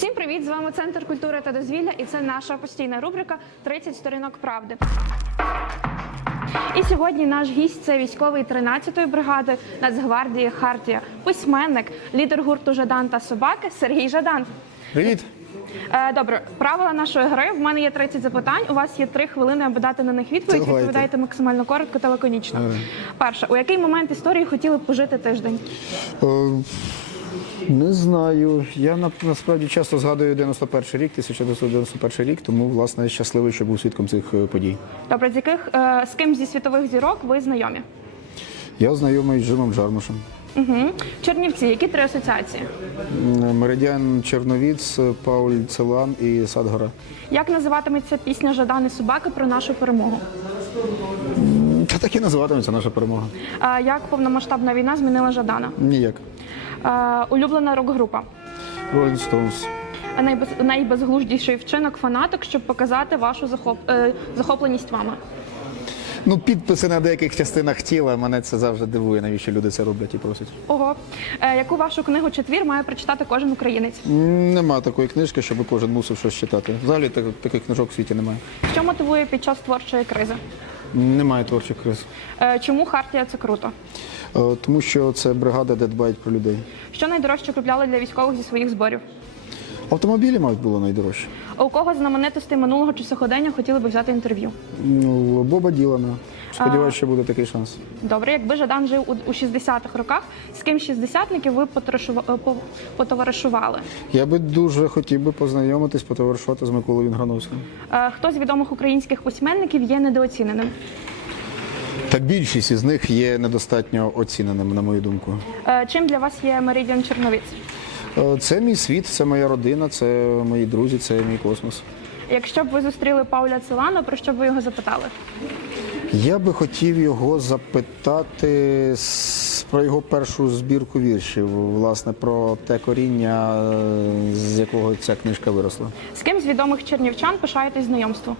Всім привіт! З вами Центр культури та дозвілля, і це наша постійна рубрика «30 сторінок правди. І сьогодні наш гість це військовий 13-ї бригади Нацгвардії Хартія, письменник, лідер гурту Жадан та собаки Сергій Жадан. Привіт! Е, Добре, правила нашої гри. В мене є 30 запитань. У вас є 3 хвилини, аби дати на них відповідь. Давайте. Відповідайте максимально коротко та лаконічно. Добре. Перше, у який момент історії хотіли б пожити тиждень? Е, не знаю. Я на- насправді часто згадую 91 рік, 1991 рік, тому власне щасливий, що був свідком цих е, подій. Добре, з яких е, з ким зі світових зірок ви знайомі? Я знайомий з Жимом Жармушем. Угу. Чернівці, які три асоціації? М, Меридіан Черновіц, Пауль Целан і Садгора. Як називатиметься пісня Жадани собаки про нашу перемогу? Та так і називатиметься наша перемога. Е, Як повномасштабна війна змінила Жадана? Ніяк. Е, Улюблена рок-група. Rolling Stones. Найбез, найбезглуздіший вчинок фанаток, щоб показати вашу захоп, е, захопленість вами. Ну, підписи на деяких частинах тіла мене це завжди дивує, навіщо люди це роблять і просять. Ого. Е, яку вашу книгу чи твір має прочитати кожен українець? Нема такої книжки, щоб кожен мусив щось читати. Взагалі так- таких книжок в світі немає. Що мотивує під час творчої кризи? Немає творчих криз. Е, чому Хартія це круто? Е, Тому що це бригада, де дбають про людей. Що найдорожче купляли для військових зі своїх зборів? Автомобілі, мабуть, було найдорожче. А У кого з знаменитостей минулого чи сьогодення хотіли би взяти інтерв'ю? Ну, Боба Ділана. Сподіваюся, що буде такий шанс. Добре, якби Жадан жив у, у 60-х роках, з ким з шістдесятників ви потоваришува- е, потоваришували? Я би дуже хотів би познайомитись, потоваришувати з Миколою Вінграновським. Е, хто з відомих українських письменників є недооціненим? Так більшість із них є недостатньо оціненими, на мою думку. Е, чим для вас є Меридіан Черновіць? Е, Це мій світ, це моя родина, це мої друзі, це мій космос. Якщо б ви зустріли Пауля Целана, про що б ви його запитали? Я би хотів його запитати про його першу збірку віршів, власне, про те коріння, е, з якого ця книжка виросла. З ким з відомих чернівчан пишаєтесь знайомству?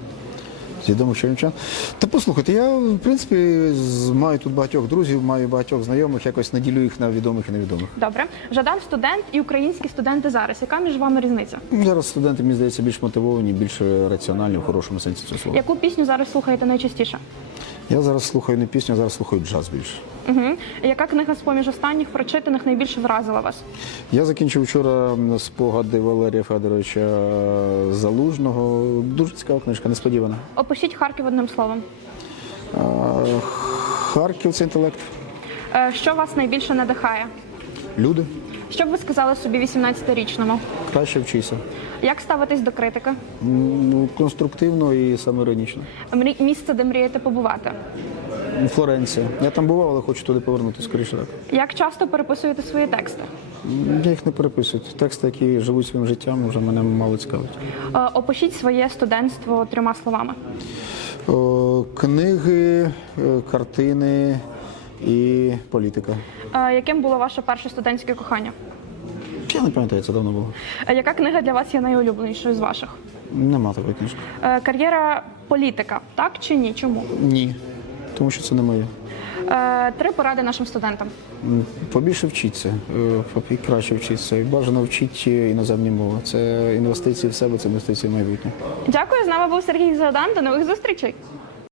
З відомих чернівчан. Та послухайте, я в принципі з- маю тут багатьох друзів, маю багатьох знайомих, якось наділю їх на відомих і невідомих. Добре, Жадан студент і українські студенти зараз. Яка між вами різниця? Зараз студенти, мені здається, більш мотивовані, більш раціональні в хорошому сенсі цього слова. Яку пісню зараз слухаєте найчастіше? Я зараз слухаю не пісню, а зараз слухаю джаз більше. Угу. Яка книга з поміж останніх прочитаних найбільше вразила вас? Я закінчив вчора спогади Валерія Федоровича Залужного. Дуже цікава книжка, несподівана. Опишіть Харків одним словом. Харків це інтелект. Е, Що вас найбільше надихає? Люди. Що б ви сказали собі 18-річному? Краще вчися. Як ставитесь до критики? Ну, конструктивно і самоіронічно. Мрі- Місце, де мрієте побувати? Флоренція. Я там бував, але хочу туди повернутися, скоріше так. Як часто переписуєте свої тексти? М, Я їх не переписую. Тексти, які живуть своїм життям, вже мене мало цікавить. Е, Опишіть своє студентство трьома словами. О, книги, е, картини і політика. Е, Яким було ваше перше студентське кохання? Я не пам'ятаю, це давно було. Е, Яка книга для вас є найулюбленішою з ваших? Нема такої книжки. Е, Кар'єра політика, так чи ні? Чому? Ні. Тому що це не моє. Е, Три поради нашим студентам. М, Побільше вчіться, е, і краще вчитися. І бажано вчіть іноземні мови. Це інвестиції в себе, це інвестиції в майбутнє. Дякую. З нами був Сергій Задан. До нових зустрічей.